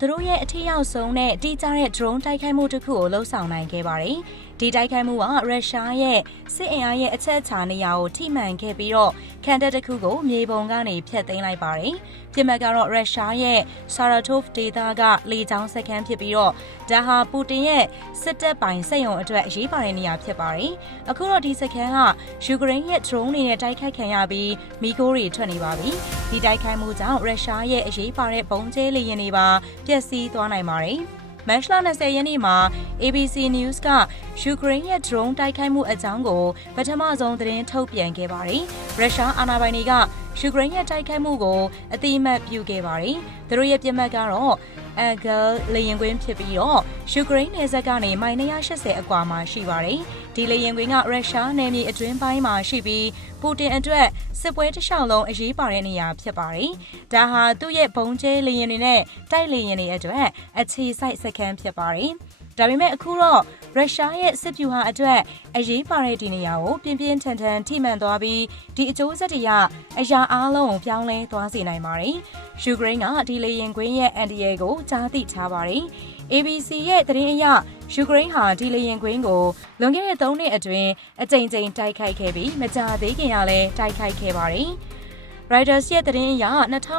သူတို့ရဲ့အထက်ရောက်ဆုံးနဲ့တိကျတဲ့ drone တိုက်ခိုက်မှုတစ်ခုကိုလှုပ်ဆောင်နိုင်ခဲ့ပါတယ်။ ဒီတိုက်ခိုက်မှုကရုရှားရဲ့စစ်အင်အားရဲ့အချက်အခြာနေရာကိုထိမှန်ခဲ့ပြီးတော့ခံတပ်တစ်ခုကိုမြေပုံကနေဖျက်သိမ်းလိုက်ပါတယ်။ပြစ်မှတ်ကတော့ရုရှားရဲ့ Saratov ဒေသကလေကြောင်းစခန်းဖြစ်ပြီးတော့ဒါဟာပူတင်ရဲ့စစ်တပ်ပိုင်စက်ရုံအတွက်အရေးပါတဲ့နေရာဖြစ်ပါတယ်။အခုတော့ဒီစခန်းကယူကရိန်းရဲ့ drone တွေနဲ့တိုက်ခိုက်ခံရပြီးမီကိုတွေထွက်နေပါပြီ။ဒီတိုက်ခိုက်မှုကြောင့်ရုရှားရဲ့အရေးပါတဲ့ဘုံကျဲလေယာဉ်တွေပါပျက်စီးသွားနိုင်ပါတယ်။ မတ်လ20ရက်နေ့မှာ ABC News ကယူကရိန်းရဲ့ drone တိုက်ခိုက်မှုအကြောင်းကိုပထမဆုံးသတင်းထုတ်ပြန်ခဲ့ပါတယ်။ရုရှားအာဏာပိုင်တွေကယူကရိန်းရဲ့တိုက်ခိုက်မှုကိုအတိအမှတ်ပြုခဲ့ပါတယ်။သူတို့ရဲ့ပြစ်မှတ်ကတော့အန်ဂယ်လေရင်ကွင်းဖြစ်ပြီးတော့ယူကရိန်းနယ်စပ်ကနေမိုင်280အကွာမှာရှိပါတယ်။ ဒီလေရင်ကွင်းကရုရှားနယ်မြေအတွင်းပိုင်းမှာရှိပြီးပူတင်အတွက်စစ်ပွဲတစ်လျှောက်လုံးအရေးပါတဲ့နေရာဖြစ်ပါတယ်။ဒါဟာသူ့ရဲ့ဘုံကျဲလေရင်တွေနဲ့တိုက်လေရင်တွေအတွက်အခြေစိုက်စခန်းဖြစ်ပါတယ်။ဒါပေမဲ့အခုတော့ ရုရှားရဲ့စစ်ဗျူဟာအတွက်အရေးပါတဲ့ဒီနေရာကိုပြင်းပြင်းထန်ထန်ထိမှန်သွားပြီးဒီအကျိုးဆက်တွေကအရာအားလုံးကိုပြောင်းလဲသွားစေနိုင်ပါတယ်။ယူကရိန်းကဒီလေရင်ကွင်းရဲ့အန်ဒီယေကိုကြားသိထားပါတယ်။ ABC ရဲ့သတင်းအရယူကရိန်းဟာဒီလေရင်ကွင်းကိုလွန်ခဲ့တဲ့၃နှစ်အတွင်းအကြိမ်ကြိမ်တိုက်ခိုက်ခဲ့ပြီးမကြာသေးခင်ကလည်းတိုက်ခိုက်ခဲ့ပါတယ်။ Reuters ရဲ့သတင်းအရ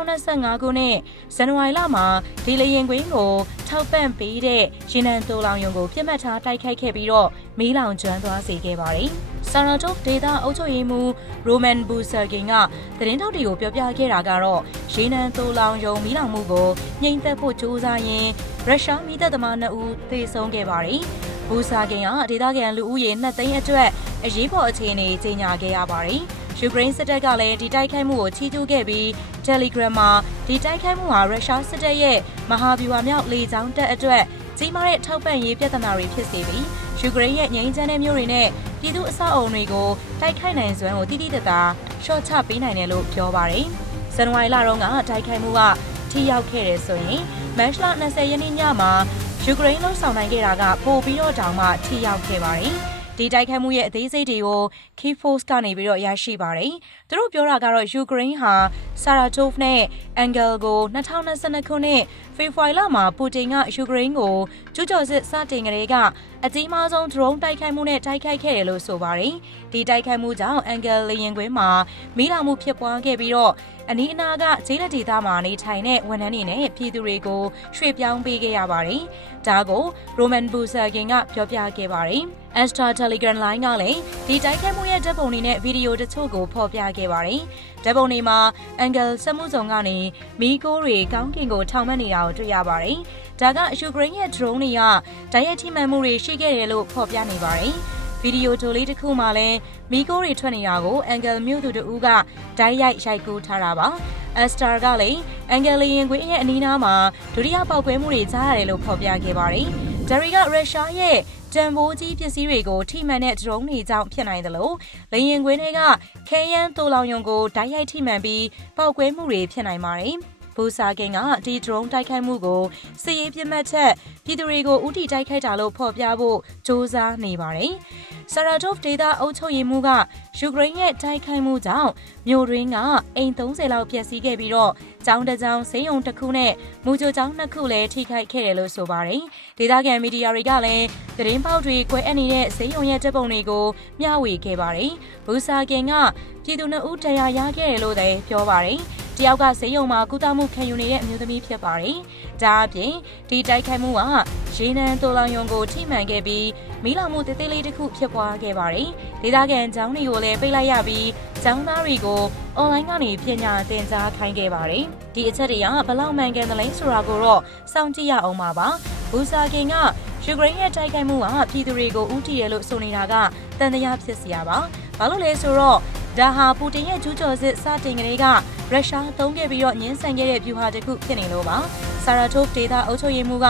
2025ခုနှစ်ဇန်နဝါရီလမှာဒီလေရင်ကွင်းကိုထောက်ပံ့ပေးတဲ့ရေနံတိုလောင်ယုံကိုပြစ်မှတ်ထားတိုက်ခိုက်ခဲ့ပြီးတော့မီးလောင်ကျွမ်းသွားစေခဲ့ပါတယ်။ Saratov ဒေသအုပ်ချုပ်ရေးမှူး Roman Busargin ကသတင်းထောက်တွေကိုပြောပြခဲ့တာကတော့ရေနံတိုလောင်ယုံမီးလောင်မှုကိုငြိမ်သက်ဖို့ကြိုးစားရင်းရုရှားမီးတပ်သမား2ဦးသေဆုံးခဲ့ပါတယ်။ဘူဆာကင်ကဒေသခံလူဦးရေ2သိန်းအတွက်အရေးပေါ်အခြေအနေကြေညာခဲ့ရပါတယ်။ ယူကရိန်းစစ်တပ်ကလည်းဒီတိုက်ခိုက်မှုကိုချီးကျူးခဲ့ပြီး Telegram မှာဒီတိုက်ခိုက်မှုဟာရုရှားစစ်တပ်ရဲ့မဟာဗျူဟာမြောက်လေကြောင်းတပ်အတွက်ကြီးမားတဲ့ထောက်ပံ့ရေးပြဿနာတွေဖြစ်စေပြီးယူကရိန်းရဲ့ငြိမ်းချမ်းတဲ့မြို့တွေနဲ့ပြည်သူအဆောက်အုံတွေကိုတိုက်ခိုက်နိုင်စွမ်းကိုတိတိတသားရှော့ချပေးနိုင်တယ်လို့ပြောပါတယ်။ဇန်နဝါရီလတုန်းကတိုက်ခိုက်မှုကထိရောက်ခဲ့တယ်ဆိုရင်မတ်လ20ရက်နေ့ညမှာယူကရိန်းလုံဆောင်နိုင်ခဲ့တာကပိုပြီးတော့တောင်မှထိရောက်ခဲ့ပါတယ်။ ဒီတိုက်ခိုက်မှုရဲ့အသေးစိတ်တွေကို Key Force ကနေပြီးတော့ရရှိပါတယ်။သူတို့ပြောတာကတော့ယူကရိန်းဟာ Saratov နဲ့ Angel ကို2022ခုနှစ်ဖေဖော်ဝါရီလမှာပူတင်ကယူကရိန်းကိုကျူးကျော်စစ်စတင်ကလေးကအကြီးမားဆုံး drone တိုက်ခိုက်မှုနဲ့တိုက်ခိုက်ခဲ့တယ်လို့ဆိုပါတယ်။ဒီတိုက်ခိုက်မှုကြောင့် Angel လေရင်ကွင်းမှာမီးလောင်မှုဖြစ်ပွားခဲ့ပြီးတော့ အနီးအနားကဂျေးလက်ဒေသမှာနေထိုင်တဲ့ဝန်ထမ်းတွေနဲ့ပြည်သူတွေကိုရွှေ့ပြောင်းပေးခဲ့ရပါတယ်။ဒါကို Roman Busagin ကပြောပြခဲ့ပါတယ်။ Astra Telegram Line ကလည်းဒီတိုက်ခိုက်မှုရဲ့ဓာတ်ပုံတွေနဲ့ဗီဒီယိုတချို့ကိုဖော်ပြခဲ့ပါတယ်။ဓာတ်ပုံတွေမှာ Angle စမှုစုံကနေမီးကိုတွေကောင်းကင်ကိုထောင်မှတ်နေတာကိုတွေ့ရပါတယ်။ဒါကယူကရိန်းရဲ့ drone တွေကတိုက်ရိုက်ထိမှန်မှုတွေရှိခဲ့တယ်လို့ဖော်ပြနေပါတယ်။ ဗီဒီယိုတိုလေးတစ်ခုမှလည်းမီကိုတွေထွက်နေတာကိုအန်ဂယ်မြို့သူတူကဓာတ်ရိုက်ရိုက်ကူးထားတာပါအက်စတာကလည်းအန်ဂယ်လီယင်ကွင်းရဲ့အနီးနားမှာဒုတိယပေါက်ကွဲမှုတွေကြားရတယ်လို့ဖော်ပြခဲ့ပါတယ်။ဒါရီကရုရှားရဲ့တန်ဖိုးကြီးပစ္စည်းတွေကိုထိမှန်တဲ့ drone တွေကြောင့်ဖြစ်နိုင်တယ်လို့လေရင်ကွင်းတွေကခဲယမ်းတိုးလောင်ယုံကိုဓာတ်ရိုက်ထိမှန်ပြီးပေါက်ကွဲမှုတွေဖြစ်နိုင်ပါတယ်။ ဘူဆာကင်ကဒီ drone တိုက်ခိုက်မှုကိုစစ်ရေးပြစ်မှတ်ချက်ပြည်သူတွေကိုဥတီတိုက်ခိုက်တာလို့ဖော်ပြဖို့စ조사နေပါတယ်။ဆရာဒိုဖ်ဒေတာအုပ်ချုပ်ရေးမှူးကယူကရိန်းရဲ့တိုက်ခိုက်မှုကြောင့်မြို့ရင်းကအိမ်30လောက်ပျက်စီးခဲ့ပြီးတော့ကျောင်းတစ်ကျောင်းဆေးရုံတစ်ခုနဲ့မူကြိုကျောင်းနှစ်ခုလည်းထိခိုက်ခဲ့တယ်လို့ဆိုပါတယ်။ဒေသခံမီဒီယာတွေကလည်းသတင်းပေါက်တွေကွဲအပ်နေတဲ့ဆေးရုံရဲ့တပ်ပုံတွေကိုမျှဝေခဲ့ပါတယ်။ဘူဆာကင်ကပြည်သူနှစ်ဦးတရားရခဲ့တယ်လို့လည်းပြောပါတယ်။တယောက်ကဈေးရုံမှာကုသမှုခံယူနေတဲ့အမျိုးသမီးဖြစ်ပါတယ်။ဒါအပြင်ဒီတိုက်ခိုက်မှုကရေနံတိုလောင်ယုံကိုထိမှန်ခဲ့ပြီးမီးလောင်မှုတေးသေးလေးတစ်ခုဖြစ်ပွားခဲ့ပါတယ်။ဒေသခံကျောင်းတွေကိုလည်းပိတ်လိုက်ရပြီးကျောင်းသားတွေကိုအွန်လိုင်းကနေပညာသင်ကြားခိုင်းခဲ့ပါတယ်။ဒီအချက်တွေကဘလောက်မှန်ကန်သလဲဆိုတာကိုတော့စောင့်ကြည့်ရအောင်ပါပါ။ဘူဆာကင်ကယူကရိန်းရဲ့တိုက်ခိုက်မှုကပြည်သူတွေကိုဥတီရလို့ဆိုနေတာကတန်တရားဖြစ်စရာပါ။ဘာလို့လဲဆိုတော့ ဒါဟာပူတင်ရဲ့ကျူးကျော်စစ်စတင်ကလေးကရုရှားသုံးခဲ့ပြီးတော့ညှင်းဆန်ခဲ့တဲ့ဗျူဟာတစ်ခုဖြစ်နေလို့ပါဆာရာတိုဖ်ဒေတာအုပ်ချုပ်ရေးမှူးက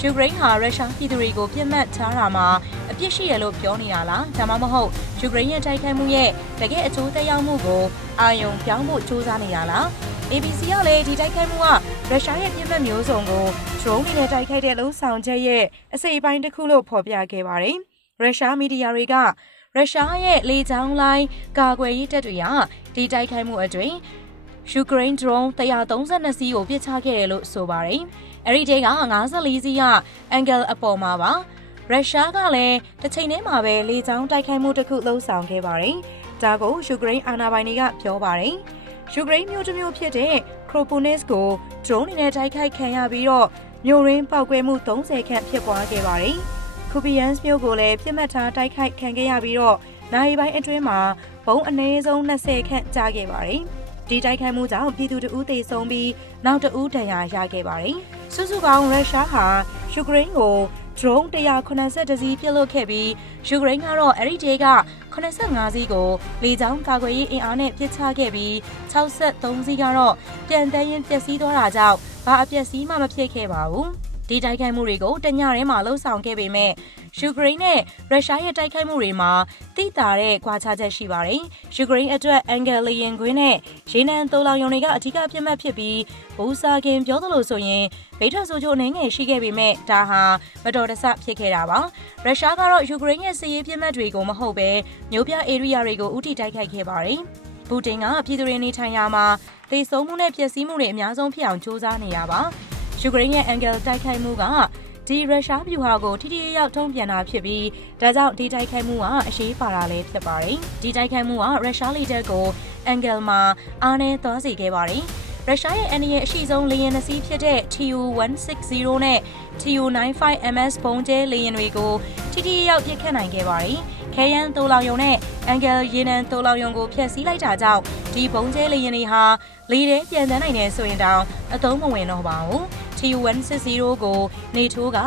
ယူကရိန်းဟာရုရှားပြည်သူတွေကိုပြစ်မှတ်ထားတာမှာအပြစ်ရှိရလို့ပြောနေတာလားဒါမှမဟုတ်ယူကရိန်းရဲ့တိုက်ခိုက်မှုရဲ့တကယ်အကျိုးသက်ရောက်မှုကိုအာယုံပြောင်းဖို့ကြိုးစားနေတာလား ABC ကလည်းဒီတိုက်ခိုက်မှုကရုရှားရဲ့ပြစ်မှတ်မျိုးစုံကို drone နဲ့တိုက်ခိုက်တဲ့လုံဆောင်ချက်ရဲ့အစိပ်အပိုင်းတစ်ခုလို့ဖော်ပြခဲ့ပါတယ်ရုရှားမီဒီယာတွေက ရုရှားရဲ့လေကြောင်းလိုင်းကာကွယ်ရေးတပ်တွေကဒီတိုက်ခိုက်မှုအတွင်းယူကရိန်း drone 132စီးကိုပစ်ချခဲ့တယ်လို့ဆိုပါတယ်။အဲ့ဒီတဲက54စီးကအန်ဂယ်အပေါ်မှာပါရုရှားကလည်းတစ်ချိန်တည်းမှာပဲလေကြောင်းတိုက်ခိုက်မှုတစ်ခုလှုံ့ဆော်ခဲ့ပါတယ်ဒါကိုယူကရိန်းအာဏာပိုင်တွေကပြောပါတယ်ယူကရိန်းမျိုးတစ်မျိုးဖြစ်တဲ့ခရိုပိုနစ်ကို drone နဲ့တိုက်ခိုက်ခံရပြီးတော့မြို့ရင်းပောက်ကွဲမှု30ခန့်ဖြစ်ပွားခဲ့ပါတယ် ကူပီယန်စ်မြို့ကိုလည်းပြစ်မှတ်ထားတိုက်ခိုက်ခံခဲ့ရပြီးတော့နိုင်ပိုင်းအတွင်းမှာဘုံအနည်းဆုံး20ခန့်ကြာခဲ့ပါတယ်ဒီတိုက်ခိုက်မှုကြောင့်ပြည်သူတအူးသေဆုံးပြီးနောက်တအူးဒဏ်ရာရခဲ့ပါတယ်။စုစုပေါင်းရုရှားဟာယူကရိန်းကို drone 180စီးပြစ်လွတ်ခဲ့ပြီးယူကရိန်းကတော့အဲ့ဒီဒေက85စီးကိုလေကြောင်းကာကွယ်ရေးအင်အားနဲ့ပစ်ချခဲ့ပြီး63စီးကတော့ပြန်တန်းရင်ပျက်စီးသွားတာကြောင့်ဘာအပျက်စီးမှမဖြစ်ခဲ့ပါဘူး။ ဒီတိုက်ခိုက်မှုတွေကိုတညရဲမှာလှုပ်ဆောင်ခဲ့ပေမဲ့ယူကရိန်းနဲ့ရုရှားရဲ့တိုက်ခိုက်မှုတွေမှာတိတာတဲ့ကွာခြားချက်ရှိပါတယ်။ယူကရိန်းအတွက်အန်ဂယ်လီယန်ကွင်းနဲ့ရေနံတိုးလောင်ယုံတွေကအထူးပြတ်မှတ်ဖြစ်ပြီးဘူဆာကင်ပြောသလိုဆိုရင်ဗိထဆိုချိုအနေငယ်ရှိခဲ့ပေမဲ့ဒါဟာမတော်တဆဖြစ်ခဲ့တာပါ။ရုရှားကတော့ယူကရိန်းရဲ့စစ်ရေးပြတ်မှတ်တွေကိုမဟုတ်ပဲမျိုးပြဧရိယာတွေကိုဥတီတိုက်ခိုက်ခဲ့ပါတယ်။ပူတင်ကပြည်သူတွေနေထိုင်ရာမှာသေဆုံးမှုနဲ့ပျက်စီးမှုတွေအများဆုံးဖြစ်အောင်စ조사နေတာပါ။ ယူကရိန်းရဲ့အန်ဂယ်တိုက်ခိုက်မှုကဒီရုရှားဗျူဟာကိုထိထိရောက်ထုံးပြန်တာဖြစ်ပြီးဒါကြောင့်ဒီတိုက်ခိုက်မှုကအရေးပါတာလည်းဖြစ်ပါတယ်။ဒီတိုက်ခိုက်မှုကရုရှားလေတပ်ကိုအန်ဂယ်မှာအားနည်းသွားစေခဲ့ပါတယ်။ရုရှားရဲ့အန်ရဲ့အရှိဆုံးလေယာဉ်နှစီးဖြစ်တဲ့ TU-160 နဲ့ TU-95MS ဘုံကျဲလေယာဉ်တွေကိုထိထိရောက်ပစ်ခတ်နိုင်ခဲ့ပါတယ်။ခဲယမ်းတိုးလောင်ယုံနဲ့အန်ဂယ်ရေနံတိုးလောင်ယုံကိုဖျက်ဆီးလိုက်တာကြောင့်ဒီဘုံကျဲလေယာဉ်တွေဟာလေထဲပြန်တန်းနိုင်တယ်ဆိုရင်တောင်အသုံးမဝင်တော့ပါဘူး။ TU-160 ကို NATO က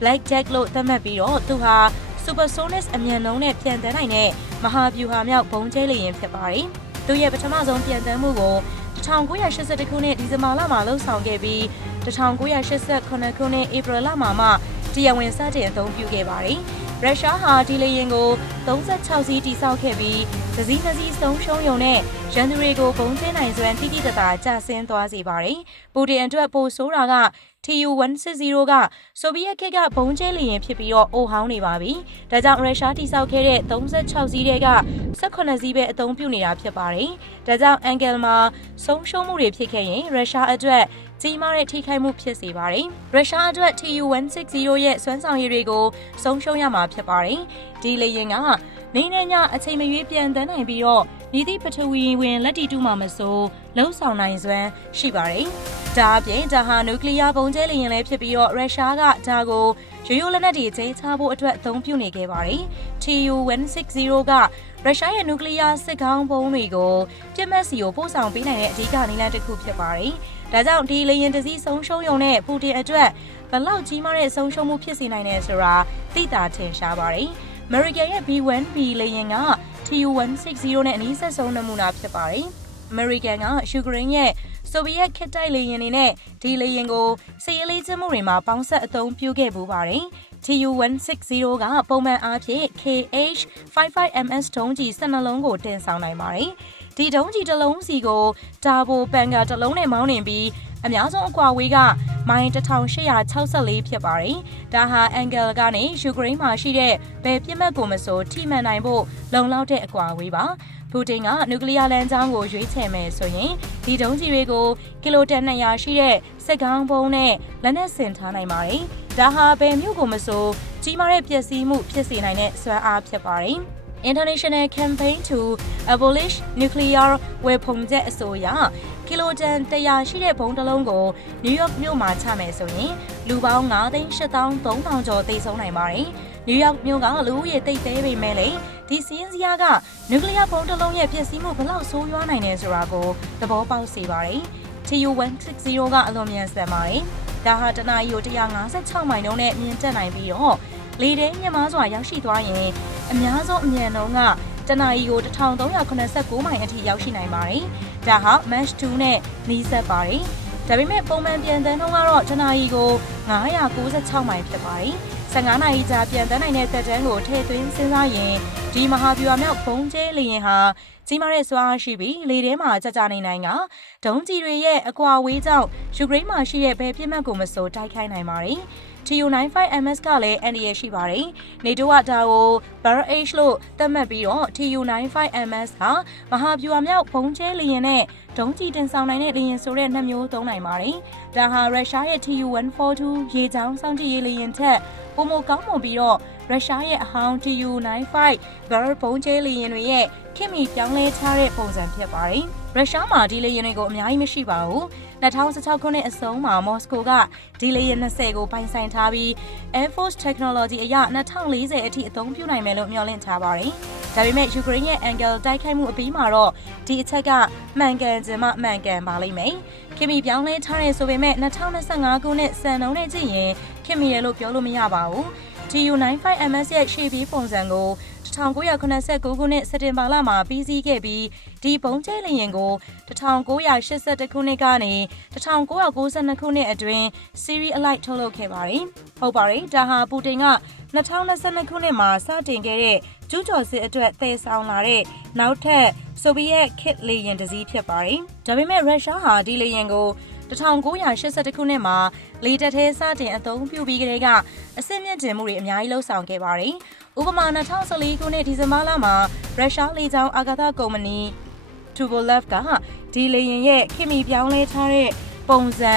Black Jack လို့သတ်မှတ်ပြီးတော့သူဟာ Supersonic အမြန်နှုန်းနဲ့ပြန်တန်းနိုင်တဲ့မဟာဗျူဟာမြောက်ဘုံကျဲလေယာဉ်ဖြစ်ပါတယ်။သူရဲ့ပထမဆုံးပြန်တန်းမှုကို1982ခုနှစ်ဒီဇင်ဘာလမှာလှုပ်ဆောင်ခဲ့ပြီး1988ခုနှစ်ဧပြီလမှာမှ တရားဝင်စတင်အသုံးပြုခဲ့ပါတယ်။ရုရှားဟာဒီလေယာဉ်ကို36စီးတိစောက်ခဲ့ပြီးသစည်းနှစ်စီးဆုံးရှုံးယုံနဲ့ရန်သူတွေကိုပုံကျင်းနိုင်စွမ်းတိတိတသာကျဆင်းသွားစေပါတယ်။ပူတင်အတွက်ပိုဆိုးတာက TU-160 ကဆိုဗီယက်ခေတ်ကဘုံကျဲလေယာဉ်ဖြစ်ပြီးတော့အိုဟောင်းနေပါပြီ။ဒါကြောင့်ရုရှားတိစောက်ခဲ့တဲ့36စီးတဲ့က18စီးပဲအသုံးပြုနေတာဖြစ်ပါတယ်။ဒါကြောင့်အန်ဂယ်မှာဆုံးရှုံးမှုတွေဖြစ်ခဲ့ရင်ရုရှားအတွက်ကြီးမားတဲ့ထိခိုက်မှုဖြစ်စေပါတယ်။ရုရှားအတွက် TU-160 ရဲ့စွမ်းဆောင်ရည်တွေကိုဆုံးရှုံးရမှာဖြစ်ပါတယ်။ဒီလေယာဉ်က နေနဲ့ညအချိန်မရွေးပြန်တန်းနိုင်ပြီးတော့မြည်သည့်ပထဝီဝင်လက်တီတူမှမစိုးလှုံ့ဆော်နိုင်စွမ်းရှိပါတယ်။ဒါအပြင်ဒါဟာနျူကလ িয়ার ပုံကျဲလေယာဉ်လည်းဖြစ်ပြီးတော့ရုရှားကဒါကိုရိုးရိုးလက်နက်တွေကျဲချဖို့အတွက်အသုံးပြုနေခဲ့ပါတယ်။ TU-160 ကရုရှားရဲ့နျူကလ িয়ার စစ်ကောင်းပုံးတွေကိုပြစ်မှတ်စီကိုပို့ဆောင်ပေးနိုင်တဲ့အဓိကနည်းလမ်းတစ်ခုဖြစ်ပါတယ်။ဒါကြောင့်ဒီလေယာဉ်တစ်စီးဆုံးရှုံးရုံနဲ့ပူတင်အတွက်ဘလောက်ကြီးမားတဲ့ဆုံးရှုံးမှုဖြစ်စေနိုင်တယ်ဆိုတာသိတာထင်ရှားပါတယ်။ American ရဲ့ B1B လေယာဉ်က TU-160 နဲ့အနည်းဆက်ဆုံးနမူနာဖြစ်ပါတယ်။ American ကယူကရိန်းရဲ့ဆိုဗီယက်ခေတ်တိုက်လေယာဉ်တွေနဲ့ဒီလေယာဉ်ကိုစစ်ရေးလေ့ကျင့်မှုတွေမှာပေါင်းဆက်အသုံးပြုခဲ့ပူပါတယ်။ TU-160 ကပုံမှန်အားဖြင့် KH-55MS ဒုံးကျည်12လုံးကိုတင်ဆောင်နိုင်ပါတယ်။ဒီဒုံးကျည်တစ်လုံးစီကိုတာဘိုပန်ကာတစ်လုံးနဲ့မောင်းနှင်ပြီး အများဆုံးအကွာဝေးကမိုင်1864ဖြစ်ပါတယ်။ဒါဟာအန်ဂယ်ကနေယူကရိန်းမှာရှိတဲ့ဘယ်ပြစ်မှတ်ကိုမဆိုထိမှန်နိုင်ဖို့လုံလောက်တဲ့အကွာဝေးပါ။ပူတင်ကနျူကလ িয়ার လမ်းကြောင်းကိုရွေးချယ်မယ်ဆိုရင်ဒီဒုံးကျည်တွေကိုကီလိုတန်200ရှိတဲ့စစ်ကောင်းပုံးနဲ့လက်နက်ဆင်ထားနိုင်ပါတယ်။ဒါဟာဘယ်မြို့ကိုမဆိုကြီးမားတဲ့ပျက်စီးမှုဖြစ်စေနိုင်တဲ့စွမ်းအားဖြစ်ပါတယ်။ International Campaign to Abolish Nuclear Weapons အဆိုအရ ကီလိုတန်100ရှိတဲ့ဘုံတစ်လုံးကိုနယူးယောက်မြို့မှာချမယ်ဆိုရင်လူပေါင်း9,8300ကျော်သေဆုံးနိုင်ပါတယ်။နယူးယောက်မြို့ကလူဦးရေတိတ်သေးပေမဲ့လေဒီစီးရင်စရာကနျူကလ িয়ার ဘုံတစ်လုံးရဲ့ပျက်စီးမှုဘလောက်ဆိုးရွားနိုင်တယ်ဆိုတာကိုသဘောပေါက်စေပါတယ်။ TU-160 ကအလွန်မြန်ဆန်ပါတယ်။ဒါဟာတနအီကို156မိုင်နှုန်းနဲ့မြင့်တက်နိုင်ပြီးတော့လေထဲမြင့်မားစွာရောက်ရှိသွားရင်အများဆုံးအမြန်နှုန်းက တနအီကို1389မိုင်အထိရောက်ရှိနိုင်ပါတယ်။ဒါဟာ Match 2နဲ့နီးစပ်ပါတယ်။ဒါပေမဲ့ပုံမှန်ပြန်တန်းနှုန်းကတော့တနအီကို996မိုင်ဖြစ်ပါတယ်။15နာရီကြာပြန်တန်းနိုင်တဲ့သက်တမ်းကိုထည့်သွင်းစဉ်းစားရင်ဒီမဟာဗျူဟာမြောက်ဘုံကျဲလေယာဉ်ဟာကြီးမားတဲ့စွမ်းအားရှိပြီးလေထဲမှာကြာကြာနေနိုင်ကဒုံးကျည်တွေရဲ့အကွာဝေးကြောင့်ယူကရိန်းမှာရှိတဲ့ဘယ်ပြစ်မှတ်ကိုမဆိုတိုက်ခိုက်နိုင်ပါတယ်။ TU95MS ကလည်းအန်ဒီရရှိပါတယ်။ NATO ကဒါကို Barrel H လို့သတ်မှတ်ပြီးတော့ TU95MS ဟာမဟာဗျူဟာမြောက်ဘုံကျဲလေယာဉ်နဲ့ဒုံးကျည်တင်ဆောင်နိုင်တဲ့လေယာဉ်ဆိုတဲ့နှစ်မျိုးသုံးနိုင်ပါတယ်။ဒါဟာရုရှားရဲ့ TU142 ရေချောင်းစောင့်ကြည့်ရေးလေယာဉ်ထက်ပုံမကောင်းမွန်ပြီးတော့ရုရှားရဲ့အဟောင်း TU95 Barrel ဘုံကျဲလေယာဉ်တွေရဲ့ခင်မီပြောင်းလဲထားတဲ့ပုံစံဖြစ်ပါတယ်။ရုရှားမှာဒီလေယာဉ်တွေကိုအများကြီးမရှိပါဘူး။ 2016ခုနှစ်အဆုံးမှာမော်စကိုကဒီလေယာဉ်20ကိုပိုင်ဆိုင်ထားပြီး Air Force Technology အရ2040အထိအသုံးပြုနိုင်မယ်လို့မျှော်လင့်ထားပါတယ်။ဒါပေမဲ့ယူကရိန်းရဲ့ Angle တိုက်ခိုက်မှုအပြီးမှာတော့ဒီအချက်ကမှန်ကန်ခြင်းမမှန်ကန်ပါလိမ့်မယ်။ခင်မီပြောင်းလဲထားတဲ့ဆိုပေမဲ့2025ခုနှစ်စံနှုန်းနဲ့ကြည့်ရင်ခင်မီရလို့ပြောလို့မရပါဘူး။ TU95MS ရဲ့ရှေ့ပြေးပုံစံကို 1989ခုနှစ်စက်တင်ဘာလမှာပြီးစီးခဲ့ပြီးဒီဘုံကျဲလေယာဉ်ကို1981ခုနှစ်ကနေ1992ခုနှစ်အတွင်း series alike ထုတ်လုပ်ခဲ့ပါတယ်။ဟုတ်ပါတယ်။ဒါဟာပူတင်က2022ခုနှစ်မှာစတင်ခဲ့တဲ့ကျူးကျော်စစ်အတွက်တည်ဆောင်လာတဲ့နောက်ထပ်ဆိုဗီယက်ခစ်လေယာဉ်တစ်စီးဖြစ်ပါတယ်။ဒါပေမဲ့ရုရှားဟာဒီလေယာဉ်ကို1982ခုနှစ်မှာလေတပ်ထဲစတင်အသုံးပြုပြီးကလေးကအစစ်မြင့်တင်မှုတွေအများကြီးလှုပ်ဆောင်ခဲ့ပါတယ်။ ဥပမာ2014ခုနှစ်ဒီဇင်ဘာလမှာရုရှားလေကြောင်းအာကာသကုမ္ပဏီ Tupolev ကဒီလေယာဉ်ရဲ့ခင်မီပြောင်းလဲထားတဲ့ပုံစံ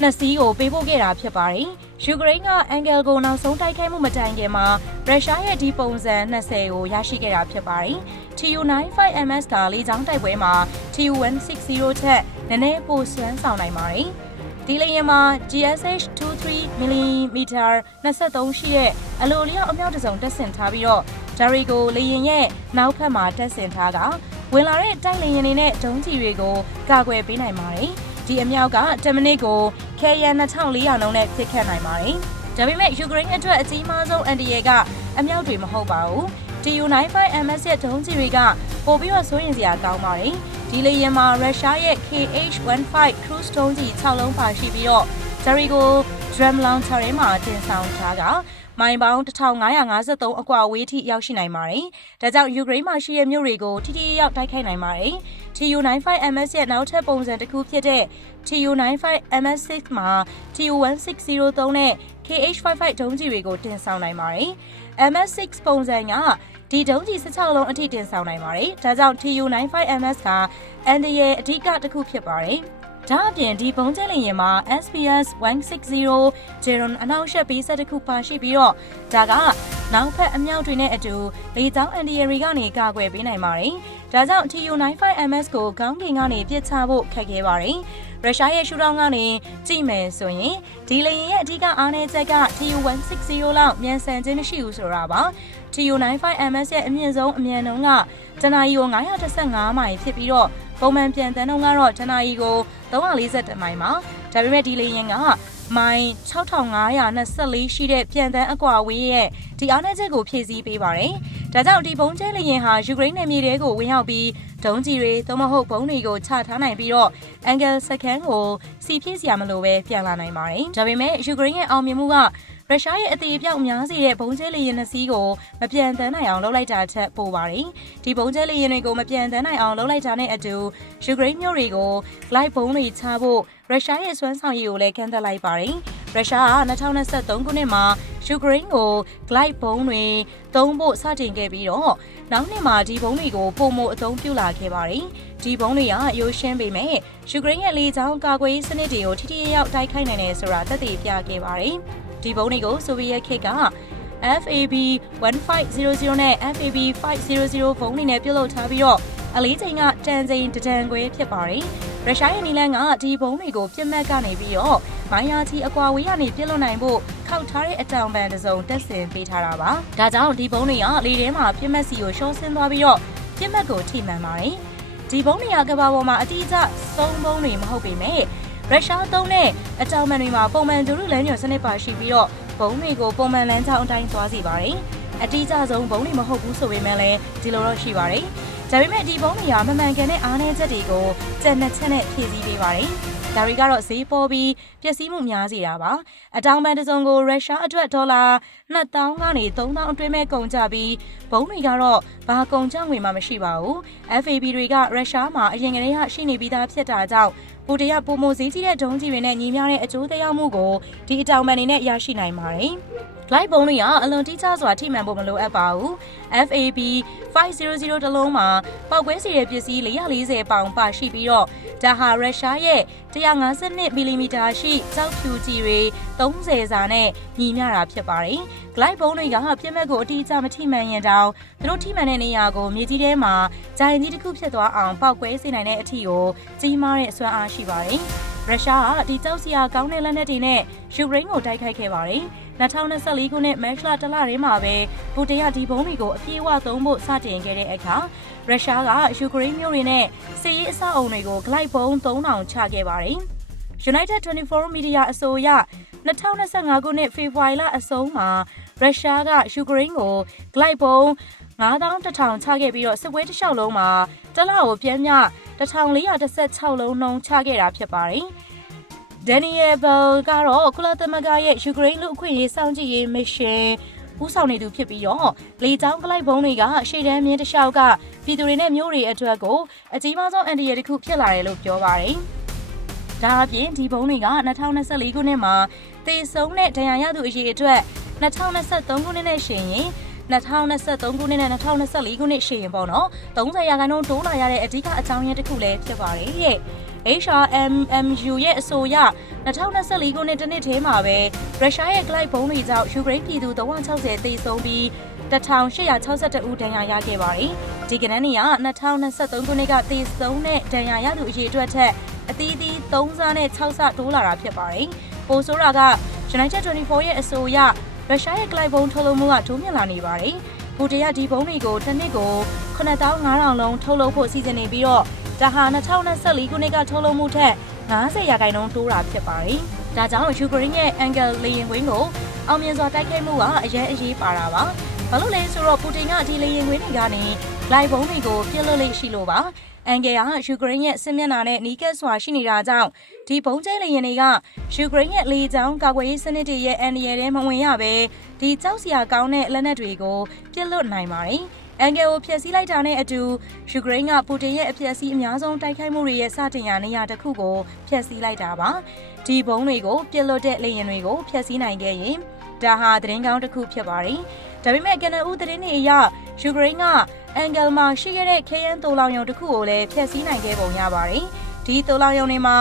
နှစ်စီးကိုပေးပို့ခဲ့တာဖြစ်ပါတယ်။ယူကရိန်းကအန်ဂယ်ကိုနောက်ဆုံးတိုက်ခိုက်မှုမတိုင်ခင်မှာရုရှားရဲ့ဒီပုံစံ20ကိုရရှိခဲ့တာဖြစ်ပါတယ်။ TU95MS ကလေကြောင်းတိုက်ပွဲမှာ TU160 ထက်နည်းနည်းပိုစွမ်းဆောင်နိုင်ပါတယ်။ ဒီလေယာဉ်မှာ GSH 23 mm 23ရှိတဲ့အလိုလျောက်အမြောက်တစုံတက်ဆင်ထားပြီးတော့ဒါရီကိုလေယာဉ်ရဲ့နောက်ဖက်မှာတက်ဆင်ထားကဝင်လာတဲ့တိုက်လေယာဉ်တွေနဲ့ဒုံးကျည်တွေကိုကာကွယ်ပေးနိုင်ပါတယ်။ဒီအမြောက်က10မိနစ်ကိုခဲရန်2400နှုန်းနဲ့ပစ်ခတ်နိုင်ပါတယ်။ဒါပေမဲ့ယူကရိန်းအတွက်အကြီးမားဆုံးအန်ဒီရဲကအမြောက်တွေမဟုတ်ပါဘူး။ TU95MS ရဲ့ဒုံးကျည်တွေကပိုပြီးတော့စိုးရင်စရာကောင်းပါတယ်။ ဒီလေယာဉ်မှာရုရှားရဲ့ KH-15 cruise ဒုံးကျည်6လုံးပါရှိပြီးတော့ဂျာရီကို drum launcher ထဲမှာတင်ဆောင်ထားကမိုင်ပေါင်း1553အကွာဝေးထိရောက်ရှိနိုင်ပါတယ်။ဒါကြောင့်ယူကရိန်းမှာရှိတဲ့မြို့တွေကိုထိထိရောက်တိုက်ခိုက်နိုင်ပါတယ်။ TU95MS ရဲ့နောက်ထပ်ပုံစံတစ်ခုဖြစ်တဲ့ TU95MS6 မှာ TU1603 နဲ့ KH55 ဒုံးကျည်တွေကိုတင်ဆောင်နိုင်ပါတယ်။ MS6 ပုံစံက ဒီဒုံးကျည်16လုံးအထိတင်ဆောင်နိုင်ပါတယ်။ဒါကြောင့် TU95MS ကအန်ဒီရဲ့အဓိကတစ်ခုဖြစ်ပါတယ်။ဒါအပြင်ဒီဘုံကျဲလင်ရင်မှာ SPS 160 Geron အနောက်ရှက်ပေးဆက်တစ်ခုပါရှိပြီးတော့ဒါကနောက်ဖက်အမြောက်တွေနဲ့အတူလေကြောင်းအန်ဒီယရီကနေကာကွယ်ပေးနိုင်ပါတယ်။ဒါကြောင့် TU95MS ကိုခေါင်းကင်ကနေပစ်ချဖို့ခက်ခဲပါတယ်။ ရုရှားရဲ့ရှူတောင်းကနေကြည့်မယ်ဆိုရင်ဒီလေရင်ရဲ့အဓိကအားနည်းချက်က TU160 လောက်မြန်ဆန်ခြင်းမရှိဘူးဆိုတာပါ။ TU95MS ရဲ့အမြင့်ဆုံးအမြန်နှုန်းကတနအီကို915မိုင်ဖြစ်ပြီးတော့ပုံမှန်ပြန်တန်းနှုန်းကတော့တနအီကို341မိုင်ပါဒါပေမဲ့ဒီလေယာဉ်ကမိုင်6524ရှိတဲ့ပြန်တန်းအကွာဝေးရဲ့ဒီအားနည်းချက်ကိုဖြည့်ဆည်းပေးပါတယ်။ဒါကြောင့်ဒီဘုံကျဲလေယာဉ်ဟာယူကရိန်းနယ်မြေတွေကိုဝင်ရောက်ပြီး ဒုံးကျည်တွေသို့မဟုတ်ဘုံတွေကိုချထားနိုင်ပြီးတော့အန်ဂယ်စကန်ကိုစီဖြည့်စရာမလိုပဲပြန်လာနိုင်ပါတယ်။ဒါပေမဲ့ယူကရိန်းရဲ့အောင်မြင်မှုက ရုရှားရဲ့အသေးအပြောက်များစေတဲ့ဘုံကျဲလေယာဉ်နှစ်စီးကိုမပြန်တန်းနိုင်အောင်လုပ်လိုက်တာချက်ပိုပါတယ်။ဒီဘုံကျဲလေယာဉ်တွေကိုမပြန်တန်းနိုင်အောင်လုပ်လိုက်တာနဲ့အတူယူကရိန်းမျိုးတွေကိုလိုက်ဘုံတွေချဖို့ရုရှားရဲ့စွမ်းဆောင်ရည်ကိုလည်းကန့်သက်လိုက်ပါတယ်။ရုရှားက2023ခုနှစ်မှာယူကရိန်းကို glide ဘုံတွေသုံးဖို့စတင်ခဲ့ပြီးတော့နောက်နှစ်မှာဒီဘုံတွေကိုပုံမအသုံးပြုလာခဲ့ပါတယ်။ဒီဘုံတွေကရိုးရှင်းပေမဲ့ယူကရိန်းရဲ့လေကြောင်းကာကွယ်ရေးစနစ်တွေကိုထိထိရောက်တိုက်ခိုက်နိုင်တယ်ဆိုတာသက်သေပြခဲ့ပါတယ်။ ဒီဘုံတွေကိုဆိုဗီယက်ခေတ်က FAB 1500နဲ့ FAB 500ဘုံတွေနဲ့ပြုတ်လုပ်ထားပြီးတော့အလေးချိန်ကတန်ချိန်တန်ခွဲဖြစ်ပါတယ်။ရုရှားရဲ့နီလန်ကဒီဘုံတွေကိုပြစ်မှတ်ကနေပြီးတော့မိုင်းယာချီအကွာဝေးကနေပြစ်လွတ်နိုင်ဖို့ခောက်ထားတဲ့အတောင်ပံတစ်စုံတက်ဆင်ပေးထားတာပါ။ဒါကြောင့်ဒီဘုံတွေကလေထဲမှာပြစ်မှတ်စီကိုရှော့ဆင်းသွားပြီးတော့ပြစ်မှတ်ကိုထိမှန်ပါတယ်။ဒီဘုံတွေကကဘာပေါ်မှာအတိအကျစုံဘုံတွေမဟုတ်ပေမဲ့ ရုရှားသုံးတဲ့အကြောင်းမန်တွေမှာပုံမှန်ဒုရုလမ်းညွှန်စနစ်ပါရှိပြီးတော့ဘုံတွေကိုပုံမှန်လမ်းကြောင်းအတိုင်းသွားစီပါတယ်။အတိအကျဆုံးဘုံတွေမဟုတ်ဘူးဆိုပေမဲ့လည်းဒီလိုတော့ရှိပါတယ်။ဒါပေမဲ့ဒီဘုံတွေကမမှန်ကန်တဲ့အားနည်းချက်တွေကိုကြက်နှစ်ချက်နဲ့ဖြည့်ဆည်းပေးပါတယ်။ ဒါတွေကတော့ဈေးပေါ်ပြီးပျက်စီးမှုများစေတာပါအတောင်ပန်တစ်စုံကိုရုရှားအတွက်ဒေါ်လာ2000ကနေ3000အတွင်းမဲ့ကုန်ကြပြီးဘုံတွေကတော့ဘာကုန်ကြငွေမှမရှိပါဘူး FAB တွေကရုရှားမှာအရင်ကတည်းကရှိနေပြီးသားဖြစ်တာကြောင့်ပူတရပုံမဈေးကြီးတဲ့ဒုံးကြီးတွေနဲ့ညီမျှတဲ့အကျိုးသက်ရောက်မှုကိုဒီအတောင်ပန်တွေနဲ့ရရှိနိုင်ပါတယ်။ live ဘုံတွေကအလွန်တိကျစွာထိမှန်ဖို့မလိုအပ်ပါဘူး။ FAB 500တလုံးမှာပောက်ကွဲစီတဲ့ပစ္စည်း440ပေါင်ပါရှိပြီးတော့ဒါဟာရုရှားရဲ့152မီလီမီတာရှိကြောက်ဖြူကြီးတွေ30စာနဲ့ညီမျှတာဖြစ်ပါတယ်။ glide ဘုံတွေကပြက်မက်ကိုအတိအကျမထိမှန်ရင်တောင်သူတို့ထိမှန်တဲ့နေရာကိုမြေကြီးထဲမှာဂျိုင်ကြီးတစ်ခုဖြစ်သွားအောင်ပောက်ကွဲစေနိုင်တဲ့အထီကိုကြီးမားတဲ့ဆွမ်းအားရှိပါတယ်။ရုရှားကဒီကြောက်စရာကောင်းတဲ့လက်နက်တွေနဲ့ယူကရိန်းကိုတိုက်ခိုက်ခဲ့ပါတယ်။2024ခုနှစ်မတ်လတလထဲမှာပဲပူတင်ကဒီဘုံတွေကိုအပြည့်အဝသုံးဖို့စတင်ခဲ့တဲ့အခါရုရှားကယူကရိန်းမျိုးတွေနဲ့စစ်ရေးအဆောက်အုံတွေကိုဂလိုက်ဘုံ3000ချခဲ့ပါတယ်။ United 24 Media အဆိုအရ2025ခုနှစ်ဖေဖော်ဝါရီလအဆုံးမှာရုရှားကယူကရိန်းကိုဂလိုက်ဘုံ9100ချခဲ့ပြီးတော့စစ်ပွဲတစ်လျှောက်လုံးမှာတလကိုပြင်းမြ1416လုံးနှုံချခဲ့တာဖြစ်ပါတယ်။ဒန်နီယယ်ဘယ်ကတော့ကုလသမဂ္ဂရဲ့ယူကရိန်းလူအခွင့်အရေးစောင့်ကြည့်ရေးမရှင်ဦးဆောင်နေသူဖြစ်ပြီးတော့လေကြောင်းကလိုက်ဘုံတွေကရှေ့တန်းမြင်းတစ်လျှောက်ကပြည်သူတွေနဲ့မျိုးတွေအတွက်ကိုအကြီးမားဆုံးအန်တီရတစ်ခုဖြစ်လာတယ်လို့ပြောပါတယ်။ ဒါအပြင်ဒီဘုံတွေက2024ခုနှစ်မှာတေဆုံးတဲ့ဒဏ်ရာရသူအရေအတွက်2023ခုနှစ်နဲ့ရှင်ရင်2023ခုနှစ်နဲ့2024ခုနှစ်ရှေ့ရင်ပေါ့နော်30ရာခိုင်နှုန်းတိုးလာရတဲ့အဓိကအကြောင်းရင်းတစ်ခုလည်းဖြစ်ပါတယ်ရဲ့ HRMMU ရဲ့အဆိုအရ2024ခုနှစ်တနှစ်ထဲမှာပဲရုရှားရဲ့ glide ဘုံတွေကြောင့်ယူကရိန်းပြည်သူ360သေဆုံးပြီး 1862ဦးဒဏ်ရာရခဲ့ပါတယ်။ဒီကနေ့နေ့က2023ခုနှစ်ကသေဆုံးတဲ့ဒဏ်ရာရသူအရေအတွက်ထက်အသီးသီး3ဆနဲ့6ဆတိုးလာတာဖြစ်ပါတယ်။ပိုဆိုးတာက United 24ရဲ့အဆိုအရရုရှားရဲ့ glide ဘုံထုတ်လုပ်မှုကတိုးမြင့်လာနေပါတယ်။ဘူတရဒီဘုံတွေကိုတစ်နှစ်ကို9500လုံးထုတ်လုပ်ဖို့စီစဉ်နေပြီးတော့ဒါဟာ2024ခုနှစ်ကထုတ်လုပ်မှုထက်90ရာခိုင်နှုန်းတိုးတာဖြစ်ပါတယ်။ဒါကြောင့်ယူကရိန်းရဲ့အန်ဂယ်လေယာဉ်ကွင်းကိုအောင်မြင်စွာတိုက်ခိုက်မှုကအရေးအရေးပါတာပါ။ ဘာလို့လဲဆိုတော့ပူတင်ကဒီလေယာဉ်ကွင်းတွေကနေလိုက်ဘုံတွေကိုပြစ်လွတ်လိမ့်ရှိလို့ပါ။အန်ဂယ်ကယူကရိန်းရဲ့စစ်မျက်နှာနဲ့နီးကပ်စွာရှိနေတာကြောင့်ဒီဘုံကျဲလေယာဉ်တွေကယူကရိန်းရဲ့လေကြောင်းကာကွယ်ရေးစနစ်တွေရဲ့အန်ဒီရယ်ထဲမဝင်ရပဲဒီကြောက်စရာကောင်းတဲ့လက်နက်တွေကိုပြစ်လွတ်နိုင်ပါတယ်။အန်ဂယ်ကိုဖျက်ဆီးလိုက်တာနဲ့အတူယူကရိန်းကပူတင်ရဲ့အဖျက်ဆီးအများဆုံးတိုက်ခိုက်မှုတွေရဲ့စတင်ရာနေရာတစ်ခုကိုဖျက်ဆီးလိုက်တာပါဒီဘုံတွေကိုပြစ်လွတ်တဲ့လေယာဉ်တွေကိုဖျက်ဆီးနိုင်ခဲ့ရင်ဒါဟာသတင်းကောင်းတစ်ခုဖြစ်ပါတယ်ဒါပေမဲ့ကနဦးသတင်းတွေအရယူကရိန်းကအန်ဂယ်မှာရှိခဲ့တဲ့ခရမ်းတိုလောင်ယုံတစ်ခုကိုလည်းဖျက်ဆီးနိုင်ခဲ့ပုံရပါတယ်ဒီတိုလောင်ယုံတွေမှာ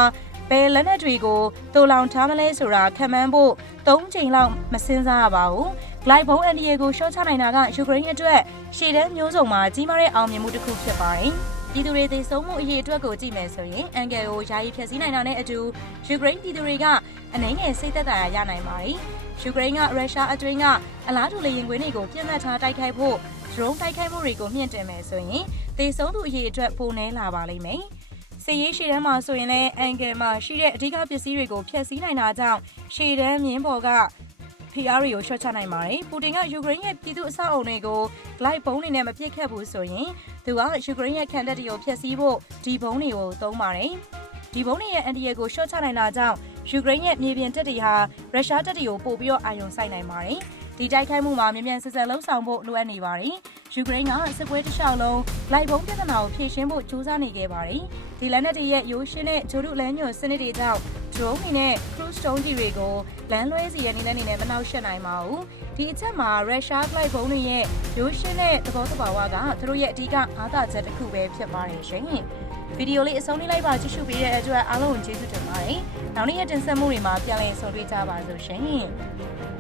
ဘယ်လက်နက်တွေကိုတိုလောင်ထားမလဲဆိုတာခံမှန်းဖို့၃ချိန်လောက်မစင်စားရပါဘူးဂလိုက်ဘုံအန်ဒီယေကိုရှော့ချနိုင်တာကယူကရိန်းအတွက်ရှေ့တန်းမျိုးစုံမှာကြီးမားတဲ့အောင်မြင်မှုတစ်ခုဖြစ်ပါတယ်။ ပြည်သူတွေသေဆုံးမှုအရေးအတွက်ကိုကြည့်မယ်ဆိုရင်အန်ဂယ်ကိုယာယီဖျက်ဆီးနိုင်တာနဲ့အတူယူကရိန်းပြည်သူတွေကအနှိမ့်ငယ်စိတ်သက်သာရနိုင်ပါတယ်။ယူကရိန်းကရုရှားအတွင်းကအလားတူလေယာဉ်ကွင်းတွေကိုပြစ်မှတ်ထားတိုက်ခိုက်ဖို့ဒရုန်းတိုက်ခိုက်မှုတွေကိုမြင့်တင်မယ်ဆိုရင်သေဆုံးသူအရေးအတွက်ပိုနှဲလာပါလိမ့်မယ်။စစ်ရေးရှေ့တန်းမှာဆိုရင်လည်းအန်ဂယ်မှာရှိတဲ့အဓိကပစ္စည်းတွေကိုဖျက်ဆီးနိုင်တာကြောင့်ရှေ့တန်းမြင်းပေါ်က ဖိအားတွေကိုရှော့ချနိုင်ပါတယ်။ပူတင်ကယူကရိန်းရဲ့ပြည်သူအဆောက်အုံတွေကိုဂလိုက်ဘုံတွေနဲ့မပစ်ခတ်ဘူးဆိုရင်သူကယူကရိန်းရဲ့ခံတပ်တွေကိုဖျက်ဆီးဖို့ဒီဘုံတွေကိုသုံးပါတယ်။ဒီဘုံတွေရဲ့အန်တီရကိုရှော့ချနိုင်တာကြောင့်ယူကရိန်းရဲ့မြေပြင်တပ်တွေဟာရုရှားတပ်တွေကိုပို့ပြီးတော့အာရုံစိုက်နိုင်ပါတယ်။ဒီတိုက်ခိုက်မှုမှာမြန်မြန်ဆန်ဆန်လှုပ်ဆောင်ဖို့လိုအပ်နေပါတယ်။ယူကရိန်းကစစ်ပွဲတစ်လျှောက်လုံးလိုက်ဘုံပြဿနာကိုဖြေရှင်းဖို့ကြိုးစားနေခဲ့ပါတယ်။ဒီလက်နက်တွေရဲ့ရိုးရှင်းတဲ့ဂျိုဒုလမ်းညွန်စနစ်တွေကြောင့် drone တွေနဲ့ cruise drone ကြီးတွေကိုလမ်းလွဲစီရနေနဲ့နေနဲ့မနှောက်ယှက်နိုင်ပါဘူး။ဒီအချက်မှာ Russia flight ဘုံတွေရဲ့ရိုးရှင်းတဲ့သဘောတဘာဝကသူတို့ရဲ့အဓိကအားသာချက်တစ်ခုပဲဖြစ်ပါတယ်ရှင်။ဗီဒီယိုလေးအဆုံးလေးလိုက်ပါကြည့်ရှုပေးတဲ့အတွက်အားလုံးကိုကျေးဇူးတင်ပါတယ်။နောက်နေ့ရက်တင်ဆက်မှုတွေမှာပြန်လည်ဆုံတွေ့ကြပါစို့ရှင်။